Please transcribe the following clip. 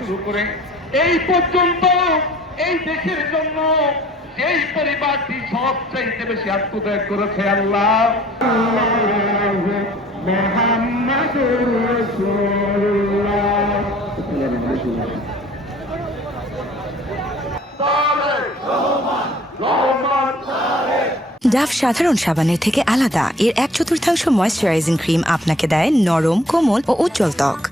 শুরু করে এই পর্যন্ত এই দেশের জন্য যেই পরিবারটি সবচাইতে বেশি আত্মত্যাগ করেছে আল্লাহ মুহাম্মাদুর রাসূলুল্লাহ। ডাভ সাধারণ সাবানের থেকে আলাদা। এর 1/4 ময়েশ্চারাইজিং ক্রিম আপনাকে দেয় নরম, কোমল ও উজ্জ্বল ত্বক।